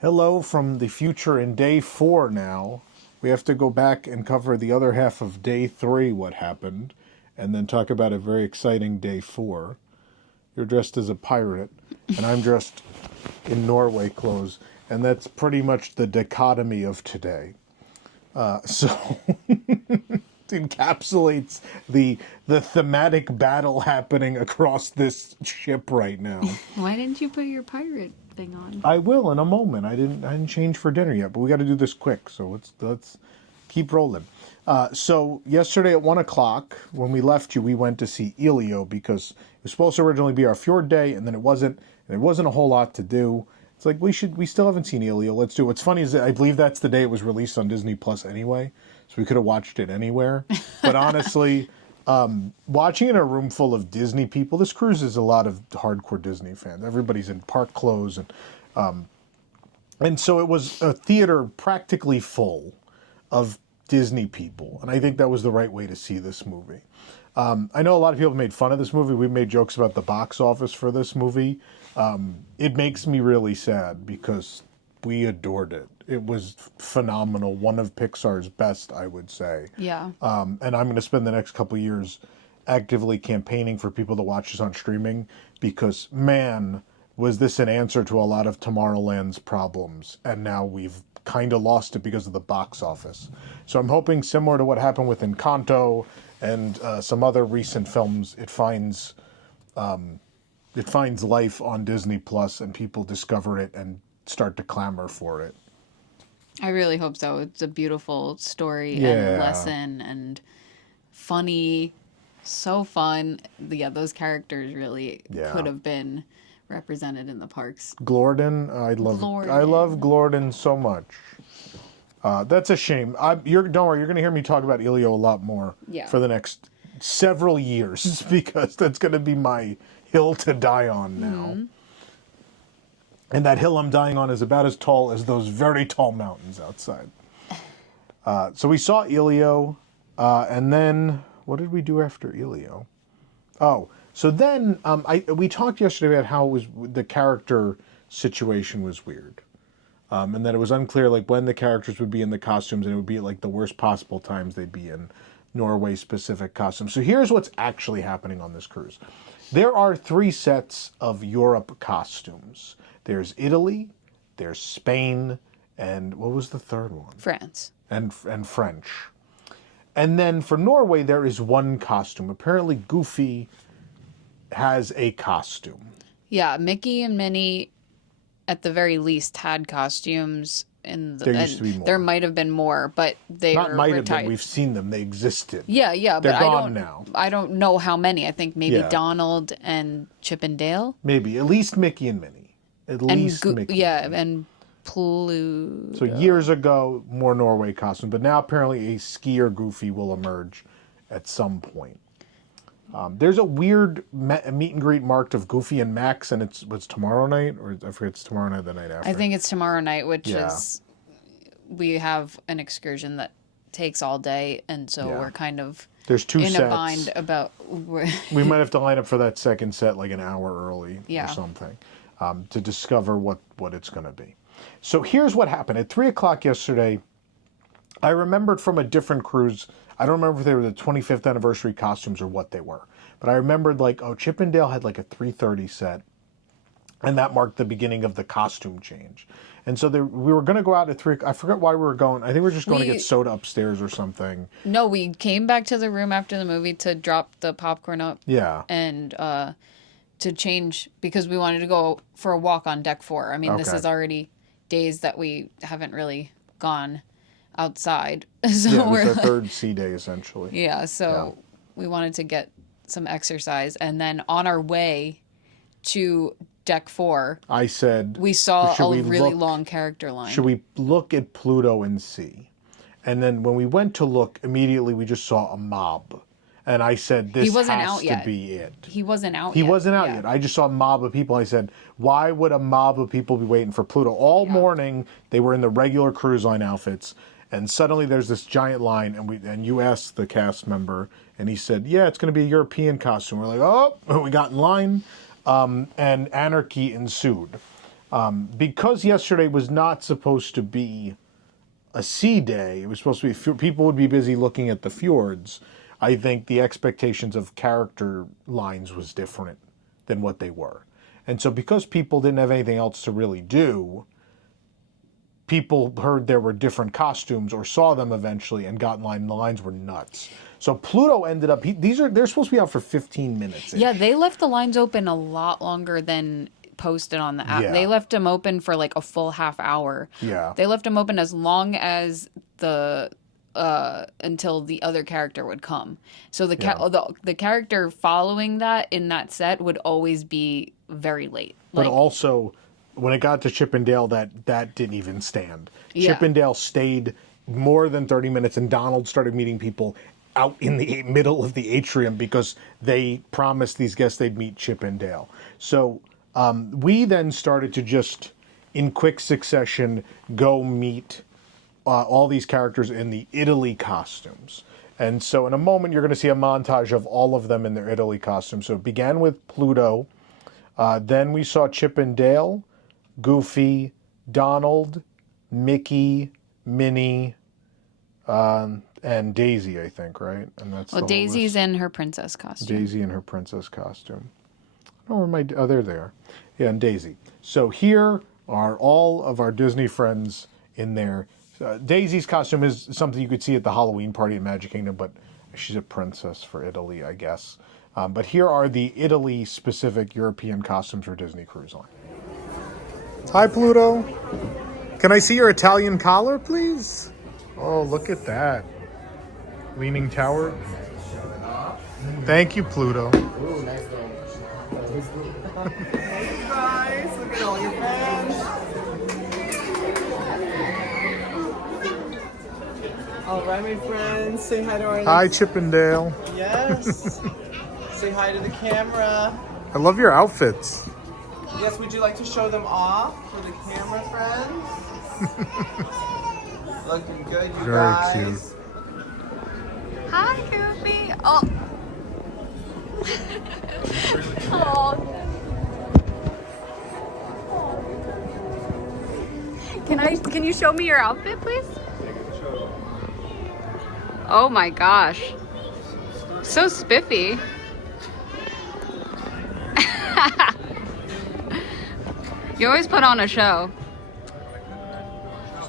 Hello from the future in day 4 now. We have to go back and cover the other half of day 3, what happened, and then talk about a very exciting day 4. You're dressed as a pirate, and I'm dressed in Norway clothes, and that's pretty much the dichotomy of today. So it encapsulates the thematic battle happening across this ship right now. Why didn't you put your pirate thing on? I will in a moment. I didn't change for dinner yet, but we got to do this quick. So let's keep rolling. So yesterday at 1:00, when we left you, we went to see Elio because it was supposed to originally be our fjord day, and then it wasn't, and there wasn't a whole lot to do. It's like we still haven't seen Elio. Let's do it. What's funny is that I believe that's the day it was released on Disney Plus anyway, so we could have watched it anywhere. But honestly, watching in a room full of Disney people, this cruise is a lot of hardcore Disney fans. Everybody's in park clothes, and so it was a theater practically full of Disney people, and I think that was the right way to see this movie. I know a lot of people made fun of this movie. We made jokes about the box office for this movie. It makes me really sad because we adored it. It was phenomenal. One of Pixar's best, I would say. Yeah. And I'm going to spend the next couple of years actively campaigning for people to watch this on streaming because, man, was this an answer to a lot of Tomorrowland's problems. And now we've kind of lost it because of the box office. So I'm hoping, similar to what happened with Encanto and some other recent films, it finds life on Disney Plus and people discover it and start to clamor for it. I really hope so. It's a beautiful story Yeah. and lesson and funny. So fun. Yeah, those characters really could have been represented in the parks. Glorden, I love Glorden so much. That's a shame. Don't worry, you're going to hear me talk about Elio a lot more for the next several years because that's going to be my hill to die on now. Mm-hmm. And that hill I'm dying on is about as tall as those very tall mountains outside. So we saw Elio, and then what did we do after Elio? Oh, so then we talked yesterday about how the character situation was weird. And that it was unclear like when the characters would be in the costumes, and it would be at like the worst possible times they'd be in Norway-specific costumes. So here's what's actually happening on this cruise. There are 3 sets of Europe costumes. There's Italy, there's Spain, and what was the third one? France. And French. And then for Norway, there is 1 costume. Apparently Goofy has a costume. Yeah, Mickey and Minnie, at the very least, had costumes. There used to be more. There might have been more, but they were might have retired. been. We've seen them. They existed. Yeah, They're but gone now. I don't know how many. I think maybe Donald and Chip and Dale. Maybe. At least Mickey and Minnie. Mickey. Yeah, and Pluto. So years ago, more Norway costume, but now apparently a skier Goofy will emerge at some point. There's a weird meet and greet marked of Goofy and Max, and it's tomorrow night, or I forget, it's tomorrow night, the night after. I think it's tomorrow night, which is, we have an excursion that takes all day, and so we're kind of there's 2 in sets. a bind about. We might have to line up for that second set like an hour early or something to discover what it's going to be. So here's what happened. At 3:00 yesterday, I remembered from a different cruise. I don't remember if they were the 25th anniversary costumes or what they were. But I remembered Chip and Dale had like a 3:30 set. And that marked the beginning of the costume change. And so we were going to go out at 3. I forget why we were going. I think we were just going to get soda upstairs or something. No, we came back to the room after the movie to drop the popcorn up. Yeah. And to change because we wanted to go for a walk on deck 4. I mean, This is already days that we haven't really gone outside. So it was our third sea day, essentially. Yeah, so we wanted to get some exercise. And then on our way to deck 4, I said, we saw a really long character line. Should we look at Pluto and see? And then when we went to look, immediately we just saw a mob. And I said, this has to be it. He wasn't out yet. He wasn't out yet. I just saw a mob of people. I said, why would a mob of people be waiting for Pluto? All morning, they were in the regular cruise line outfits. And suddenly there's this giant line, and you asked the cast member, and he said, yeah, it's going to be a European costume. We're like, oh, we got in line, and anarchy ensued. Because yesterday was not supposed to be a sea day, it was supposed to be people would be busy looking at the fjords. I think the expectations of character lines was different than what they were. And so because people didn't have anything else to really do, people heard there were different costumes or saw them eventually and got in line, and the lines were nuts. So Pluto ended up, they're supposed to be out for 15 minutes. Yeah, they left the lines open a lot longer than posted on the app. Yeah. They left them open for like a full half hour. Yeah. They left them open as long as the until the other character would come. So the character following that in that set would always be very late. But also, when it got to Chip and Dale, that didn't even stand. Yeah. Chip and Dale stayed more than 30 minutes, and Donald started meeting people out in the middle of the atrium because they promised these guests they'd meet Chip and Dale. So we then started to just, in quick succession, go meet all these characters in the Italy costumes. And so in a moment, you're going to see a montage of all of them in their Italy costumes. So it began with Pluto. Then we saw Chip and Dale, Goofy, Donald, Mickey, Minnie, and Daisy, I think, right? And that's Daisy's in her princess costume. Daisy in her princess costume. Oh, they're there. Yeah, and Daisy. So here are all of our Disney friends in there. Daisy's costume is something you could see at the Halloween party at Magic Kingdom, but she's a princess for Italy, I guess. But here are the Italy-specific European costumes for Disney Cruise Line. Hi, Pluto. Can I see your Italian collar, please? Oh, look at that. Leaning Tower. Thank you, Pluto. Ooh, nice one. Hey, guys. Look at all your friends. All right, my friends. Say hi to our... Hi, Chip and Dale. Yes. Say hi to the camera. I love your outfits. Yes, would you like to show them off for the camera, friends? Looking good, you Very guys. cute. Hi, Goofy. Oh. Oh. Can you show me your outfit, please? Oh my gosh. So spiffy. You always put on a show.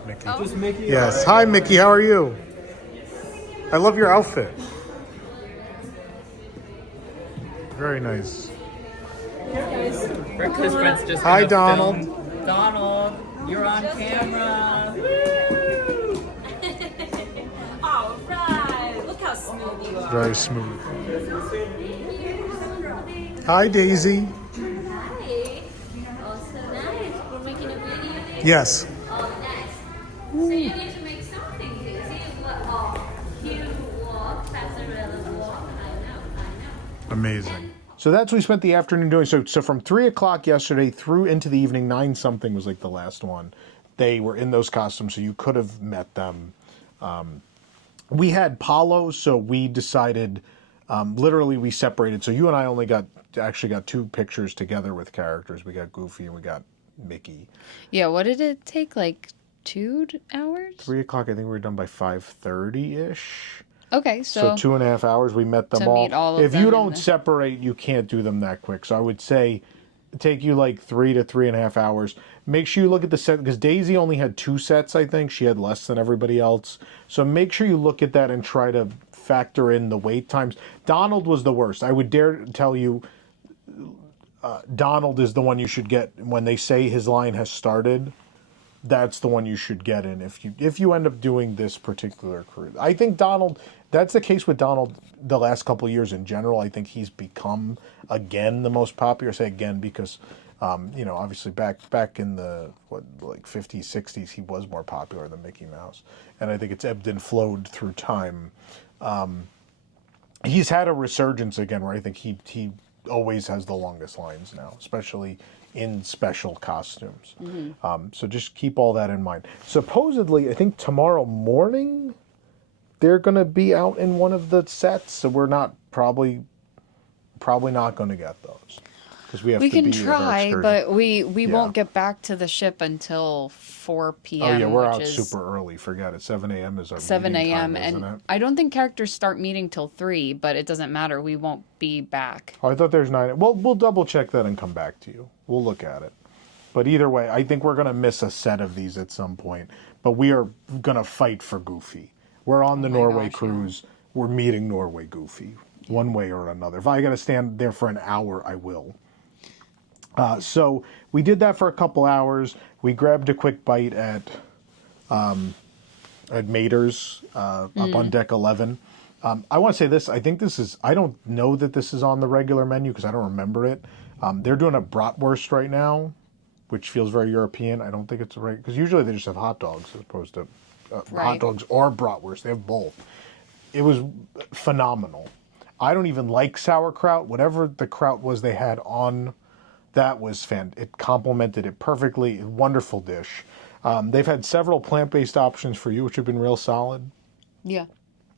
Mickey. Just Mickey. Yes. Hi, Mickey. How are you? I love your outfit. Very nice. Breakfast friends just Hi, gonna Donald. film. Donald, you're on camera. All right, look how smooth you are. Very smooth. Hi, Daisy. Hi. Oh, so nice. We're making a video. Yes. Oh, nice. So you need to make something. See what? Oh, you walk, Passerella walk. I know. Amazing. So that's what we spent the afternoon doing. So from 3 o'clock yesterday through into the evening, 9 something was like the last one. They were in those costumes, so you could have met them. We had Palo, so we decided, literally we separated. So you and I only actually got 2 pictures together with characters. We got Goofy and we got Mickey. Yeah, what did it take? Like 2 hours? 3 o'clock, I think we were done by 5:30-ish. Okay, So 2.5 hours, we met them to all. meet all of If them you in don't the- separate, you can't do them that quick. So I would say take you like 3 to 3.5 hours. Make sure you look at the set, because Daisy only had 2 sets, I think. She had less than everybody else. So make sure you look at that and try to factor in the wait times. Donald was the worst. I would dare tell you, Donald is the one you should get when they say his line has started. That's the one you should get in if you end up doing this particular cruise. I think Donald, that's the case with Donald the last couple of years in general. I think he's become again the most popular. I say again because obviously back in the 50s, 60s, he was more popular than Mickey Mouse, and I think it's ebbed and flowed through time. He's had a resurgence again where I think he always has the longest lines now, especially in special costumes. So just keep all that in mind. Supposedly, I think tomorrow morning they're going to be out in one of the sets, so we're not probably not going to get those. because we have We to can be at our try, excursion. but we Yeah. won't get back to the ship until 4 p.m. Oh yeah, we're which out is super early. Forget it. 7 a.m. is our 7 meeting a.m. time, isn't and it? I don't think characters start meeting till 3, but it doesn't matter. We won't be back. Oh, I thought there's 9. Well, we'll double check that and come back to you. We'll look at it. But either way, I think we're gonna miss a set of these at some point. But we are gonna fight for Goofy. We're on the my Norway gosh, yeah. cruise. We're meeting Norway Goofy, one way or another. If I gotta stand there for an hour, I will. So we did that for a couple hours. We grabbed a quick bite at Mater's up on deck 11. I want to say this. I think this is. I don't know that this is on the regular menu because I don't remember it. They're doing a bratwurst right now, which feels very European. I don't think it's right because usually they just have hot dogs as opposed to hot Right. dogs or bratwurst. They have both. It was phenomenal. I don't even like sauerkraut. Whatever the kraut was they had on, that was it complemented it perfectly. Wonderful dish. They've had several plant-based options for you, which have been real solid. Yeah.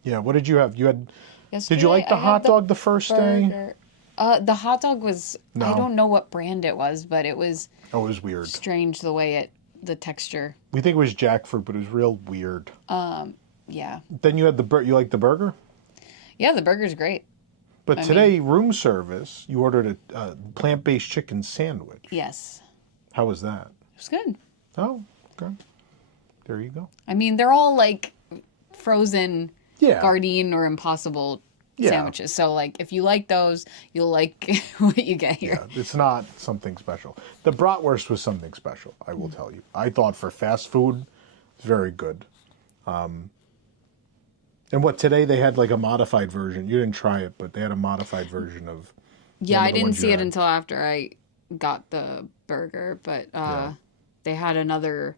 Yeah. What did you have? You had. Yesterday, Did you like the I had hot dog the first day? burger. The hot dog was, No. I don't know what brand it was, but it was Oh, it was weird. strange the way the texture. We think it was jackfruit, but it was real weird. Yeah. Then you had you like the burger? Yeah, the burger's great. But today, room service, you ordered a plant-based chicken sandwich. Yes. How was that? It was good. Oh, okay. There you go. I mean, they're all like frozen Yeah. Gardein or Impossible Yeah. sandwiches. So, like, if you like those, you'll like what you get here. Yeah, it's not something special. The bratwurst was something special, I will tell you. I thought for fast food, it's very good. And today they had like a modified version. You didn't try it, but they had a modified version of. Yeah, one of I the didn't ones you see it had. until after I got the burger, but they had another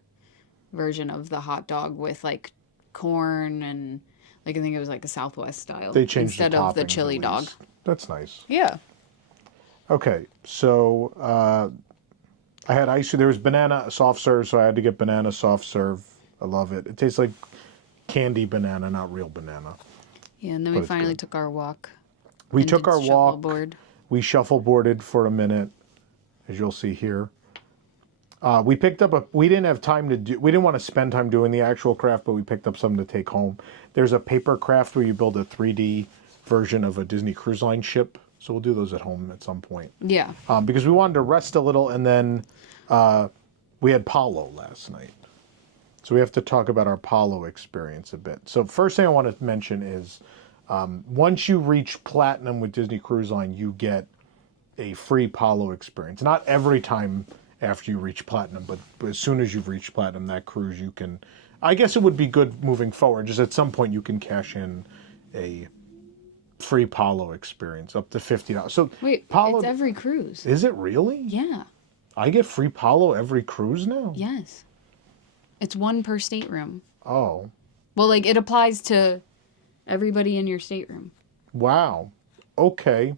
version of the hot dog with like corn and like I think it was like a Southwest style They changed instead the of the toppings, chili at dog. least. That's nice. Yeah. Okay, so I had ice. There was banana soft serve, so I had to get banana soft serve. I love it. It tastes like candy banana, not real banana. Yeah, and then But we it's finally good. took our walk. We and took did our walk. shuffleboard. We shuffleboarded for a minute, as you'll see here. We picked up we didn't have time to do, we didn't want to spend time doing the actual craft, but we picked up something to take home. There's a paper craft where you build a 3D version of a Disney Cruise Line ship. So we'll do those at home at some point. Yeah. Because we wanted to rest a little, and then we had Palo last night. So we have to talk about our Palo experience a bit. So first thing I want to mention is once you reach Platinum with Disney Cruise Line, you get a free Palo experience. Not every time after you reach Platinum, but as soon as you've reached Platinum, that cruise you can... I guess it would be good moving forward. Just at some point you can cash in a free Palo experience up to $50. So Wait, Palo... it's every cruise. Is it really? Yeah. I get free Palo every cruise now? Yes. It's one per stateroom. Oh, Well, like it applies to everybody in your stateroom. wow. Okay.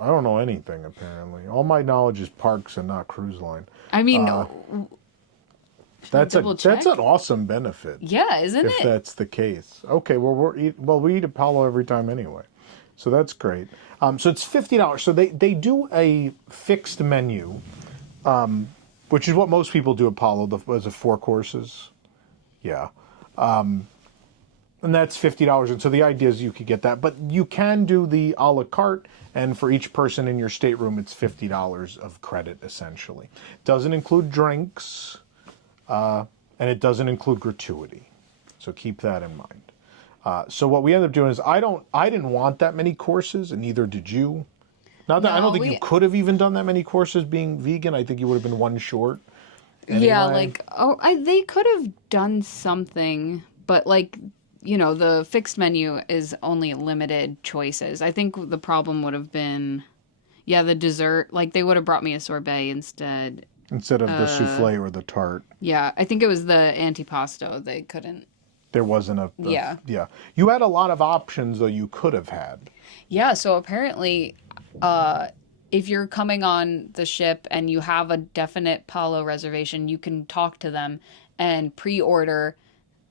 I don't know anything, apparently. All my knowledge is parks and not cruise line. I mean, That's double that's check? an awesome benefit. yeah, isn't If it? that's the case. Okay, well we eat Apollo every time anyway, so that's great. So it's $50. So they do a fixed menu, which is what most people do at Apollo. Was it 4 courses? Yeah, and that's $50. And so the idea is you could get that, but you can do the a la carte, and for each person in your stateroom, it's $50 of credit essentially. Doesn't include drinks. And it doesn't include gratuity. So keep that in mind. So what we ended up doing is I didn't want that many courses, and neither did you. Not that I No, don't think you could have even done that many courses being vegan. I think you would have been one short. Yeah, anyway. like they could have done something, but like the fixed menu is only limited choices. I think the problem would have been, the dessert. Like they would have brought me a sorbet instead. Instead of the souffle or the tart. Yeah, I think it was the antipasto. They couldn't. There wasn't Yeah. Yeah. You had a lot of options, though, you could have had. Yeah, so apparently, if you're coming on the ship and you have a definite Palo reservation, you can talk to them and pre-order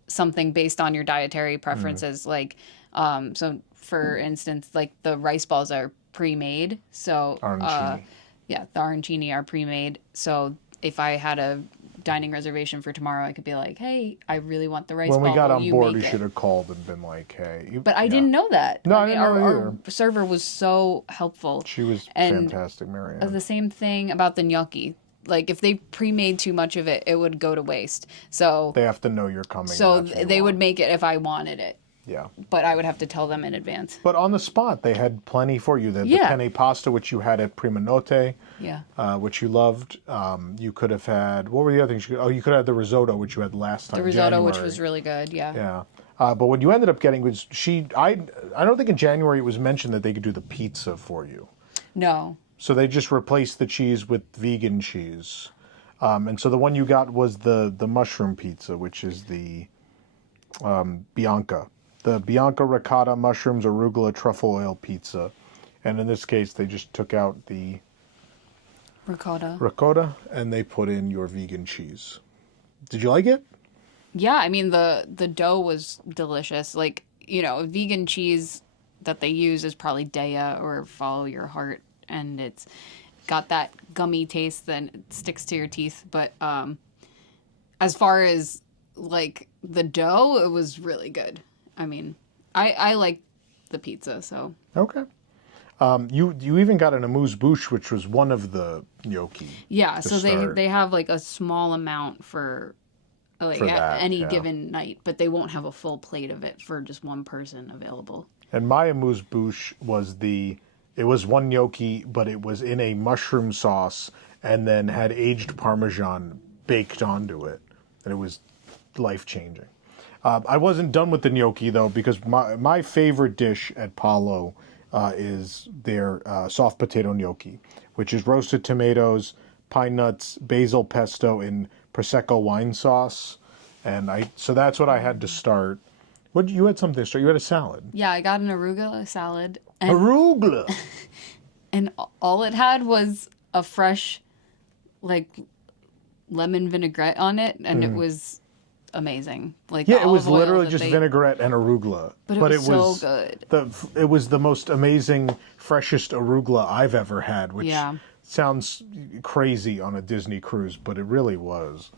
something based on your dietary preferences. Like, so for instance, like the rice balls are pre-made. So, Arancini. yeah, the arancini are pre-made. So if I had a dining reservation for tomorrow, I could be like, hey, I really want the rice ball. When we got Will on you board, make we it? should have called and been like, hey. But I didn't know that. No, I I mean, didn't know our server was so helpful. She was And fantastic, Marianne. the same thing about the gnocchi. Like if they pre-made too much of it, it would go to waste. So They have to know you're coming. so and that's what you they would want. make it if I wanted it, Yeah. but I would have to tell them in advance. But on the spot, they had plenty for you. The Yeah. penne pasta, which you had at Prima Notte, Yeah. which you loved. You could have had, what were the other things? You could have had the risotto, which you had last time. The risotto, which January. was really good. Yeah. Yeah. But what you ended up getting was I don't think in January it was mentioned that they could do the pizza for you. No. So they just replaced the cheese with vegan cheese. And so the one you got was the mushroom pizza, which is the Bianca. The Bianca ricotta mushrooms arugula truffle oil pizza. And in this case, they just took out the ricotta and they put in your vegan cheese. Did you like it? Yeah, I mean the dough was delicious. Like, vegan cheese that they use is probably Daya or Follow Your Heart, and it's got that gummy taste that sticks to your teeth. But as far as like the dough, it was really good. I mean, I like the pizza, so. Okay. You even got an amuse-bouche, which was one of the gnocchi. Yeah, to so start. they have like a small amount for like For that, any yeah. given night, but they won't have a full plate of it for just one person available. And my amuse-bouche was it was one gnocchi, but it was in a mushroom sauce and then had aged Parmesan baked onto it. And it was life-changing. I wasn't done with the gnocchi, though, because my favorite dish at Palo is their soft potato gnocchi, which is roasted tomatoes, pine nuts, basil pesto, and Prosecco wine sauce. And so that's what I had to start. You had something to start. You had a salad. Yeah, I got an arugula salad. And, Arugula! and all it had was a fresh, like, lemon vinaigrette on it, and it was amazing. Like, Yeah, the it was olive oil literally that just they- vinaigrette and arugula. But it was so good. It was the most amazing, freshest arugula I've ever had, which Yeah. sounds crazy on a Disney cruise, but it really was.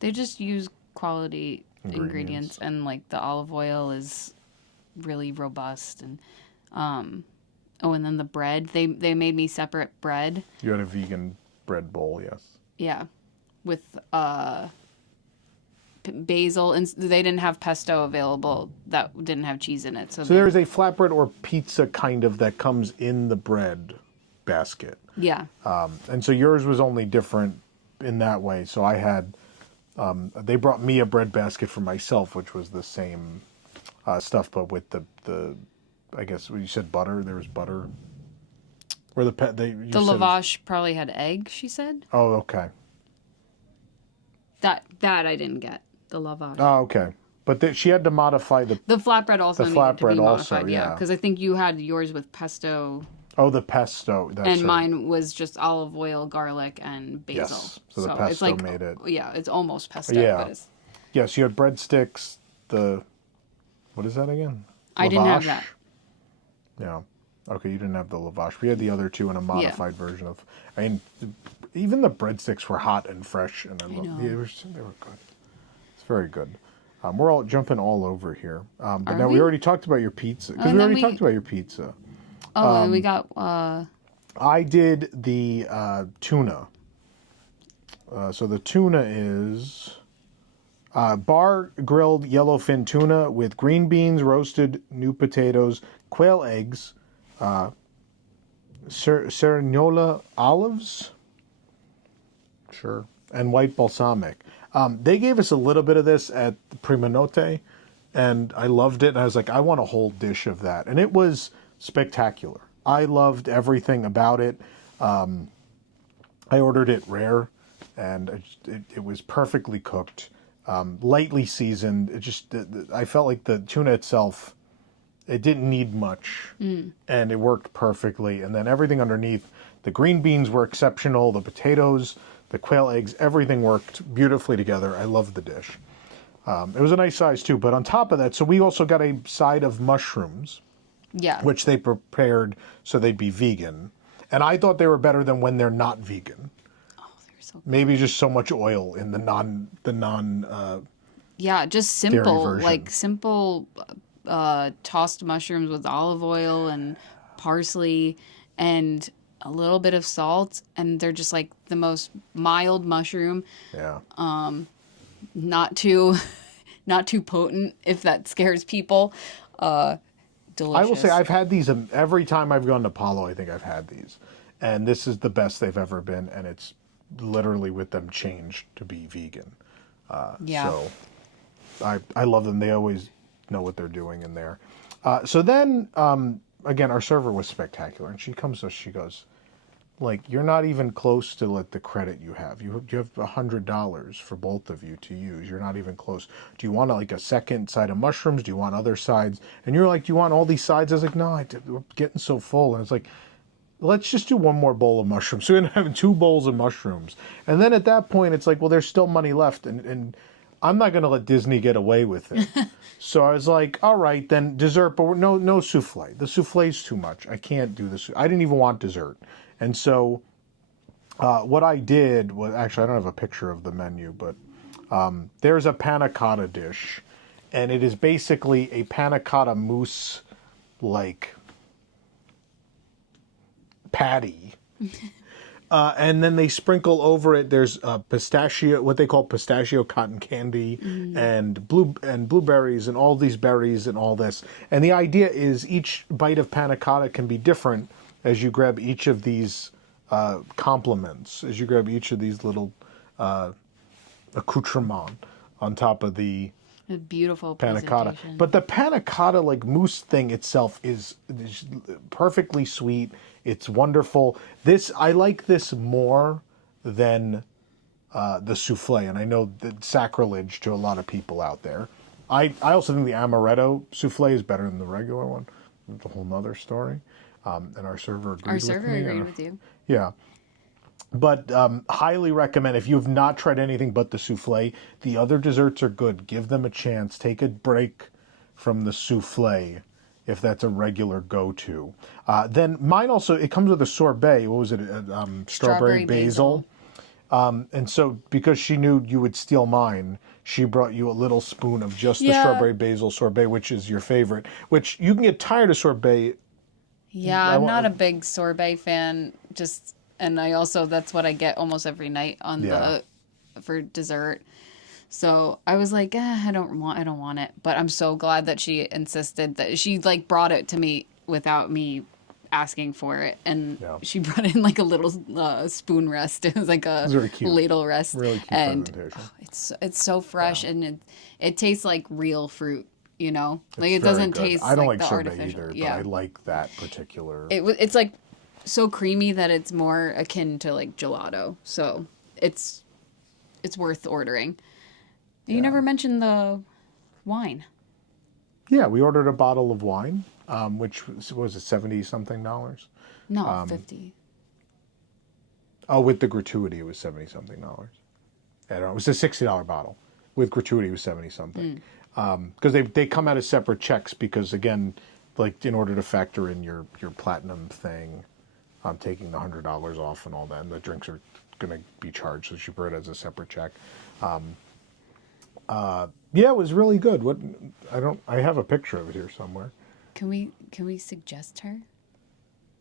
They just use quality ingredients, and like the olive oil is really robust, and and then the bread, they made me separate bread. You had a vegan bread bowl, yes. Yeah, with basil, and they didn't have pesto available that didn't have cheese in it. So there is a flatbread or pizza kind of that comes in the bread basket. yeah, And so yours was only different in that way. So I had, they brought me a bread basket for myself, which was the same stuff, but with the I guess you said butter. There was butter. Or the lavash probably had egg. She said Oh, okay. that I didn't get the lavash. Oh, okay. But she had to modify the Flatbread also the needed to flatbread be also, modified, yeah. because I think you had yours with pesto. Oh, the pesto. That's And right. mine was just olive oil, garlic, and basil. Yes, so the pesto it's like, made it. Yeah, it's almost pesto. Yeah. But it's, Yes, you had breadsticks. What is that again? I didn't have Lavash? that. Yeah. Okay, you didn't have the lavash. We had the other two in a modified version of. I mean, even the breadsticks were hot and fresh, and I know. love. Yeah, they were good. It's very good. We're all jumping all over here, but Are now we we? already talked about your pizza because and we then already we- talked about your pizza. Oh, and we got I did the tuna. So the tuna is bar grilled yellowfin tuna with green beans, roasted new potatoes, quail eggs, Cerignola olives, sure, and white balsamic. They gave us a little bit of this at Prima Notte, and I loved it. And I was like, I want a whole dish of that, and it was spectacular. I loved everything about it. I ordered it rare, and it was perfectly cooked, lightly seasoned. I felt like the tuna itself, it didn't need much, and it worked perfectly. And then everything underneath, the green beans were exceptional, the potatoes, the quail eggs, everything worked beautifully together. I loved the dish. It was a nice size too, but on top of that, so we also got a side of mushrooms, Yeah. which they prepared so they'd be vegan. And I thought they were better than when they're not vegan. Oh, they're so good. Maybe just so much oil in the non Yeah, just simple, version. like simple tossed mushrooms with olive oil and parsley and a little bit of salt, and they're just like the most mild mushroom. Yeah. Not too potent if that scares people. Delicious. I will say I've had these every time I've gone to Palo. I think I've had these, and this is the best they've ever been, and it's literally with them changed to be vegan. Yeah. So I love them. They always know what they're doing in there. So then again, our server was spectacular, and she comes to us. She goes, like, you're not even close to like the credit you have. You have $100 for both of you to use. You're not even close. Do you want like a second side of mushrooms? Do you want other sides? And you're like, do you want all these sides? I was like, no, we're getting so full. And it's like, let's just do one more bowl of mushrooms. So we ended up having 2 bowls of mushrooms. And then at that point, it's like, well, there's still money left. And I'm not going to let Disney get away with it. So I was like, all right, then dessert, but no souffle. The souffle's too much. I can't do this. I didn't even want dessert. And so what I did was, actually, I don't have a picture of the menu, but there's a panna cotta dish. And it is basically a panna cotta mousse, like, patty. And then they sprinkle over it, there's pistachio, what they call pistachio cotton candy, and blueberries, and all these berries and all this. And the idea is each bite of panna cotta can be different as you grab each of these complements, as you grab each of these little accoutrements on top of the A beautiful panna cotta. presentation. But the panna cotta, like, mousse thing itself is perfectly sweet. It's wonderful. I like this more than the souffle, and I know that's sacrilege to a lot of people out there. I also think the amaretto souffle is better than the regular one. It's a whole nother story. And our server agreed with me. Our server agreed with you. Yeah. But highly recommend, if you've not tried anything but the souffle, the other desserts are good. Give them a chance. Take a break from the souffle if that's a regular go-to. Then mine also, it comes with a sorbet. What was it? Strawberry basil. And so because she knew you would steal mine, she brought you a little spoon of just the strawberry basil sorbet, which is your favorite, which you can get tired of sorbet. Yeah, I'm not a big sorbet fan. And I also, that's what I get almost every night for dessert. So I was like, I don't want it. But I'm so glad that she insisted, that she like brought it to me without me asking for it. And she brought in like a little spoon rest. It was like a really cute. ladle rest. Really cute presentation. It's so fresh, and it tastes like real fruit. You know, like it very doesn't good. taste I don't like like the sorbet artificial. either, Yeah, but I like that particular. it's like so creamy that it's more akin to like gelato. So it's worth ordering. You never mentioned the wine. Yeah, we ordered a bottle of wine, which was it, $70-something? No, 50. Oh, with the gratuity, it was $70-something. I don't know. It was a $60 bottle. With gratuity, it was 70-something. Because they come out as separate checks because, again, like in order to factor in your platinum thing, I'm taking the $100 off and all that, and the drinks are going to be charged, so she put it as a separate check. Yeah, it was really good. I have a picture of it here somewhere. Can we suggest her?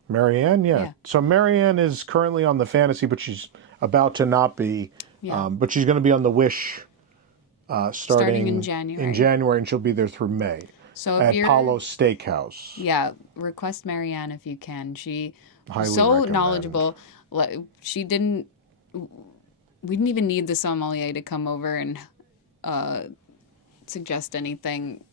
Marianne, Yeah. So Marianne is currently on the Fantasy, but she's about to not be. Yeah. But she's going to be on the Wish starting in January. In January, and she'll be there through May. So if at you're Palo Steakhouse. Yeah, request Marianne if you can. She Highly was so recommend. knowledgeable. We didn't even need the sommelier to come over and suggest anything.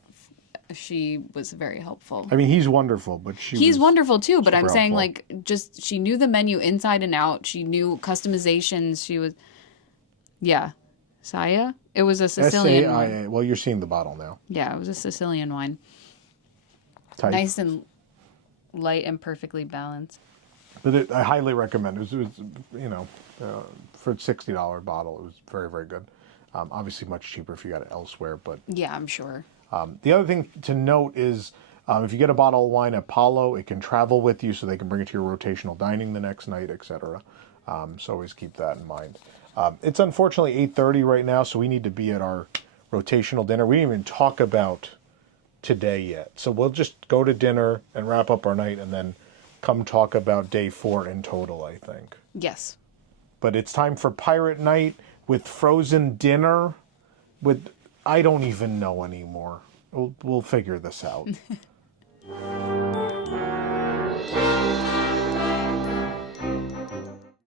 She was very helpful. I mean, he's wonderful, but He's wonderful too, but I'm super saying helpful. she knew the menu inside and out. She knew customizations. She was, Saya? It was a Sicilian wine. SAIA. Well, you're seeing the bottle now. Yeah, it was a Sicilian wine. Type. Nice and light and perfectly balanced. But I highly recommend it. It was for a $60 bottle, it was very, very good. Obviously much cheaper if you got it elsewhere, but Yeah, I'm sure. the other thing to note is If you get a bottle of wine at Palo, it can travel with you, so they can bring it to your rotational dining the next night, etc. So always keep that in mind. It's unfortunately 8:30 right now, so we need to be at our rotational dinner. We didn't even talk about today yet. So we'll just go to dinner and wrap up our night and then come talk about day 4 in total, I think. Yes. But it's time for pirate night with frozen dinner with, I don't even know anymore. We'll figure this out.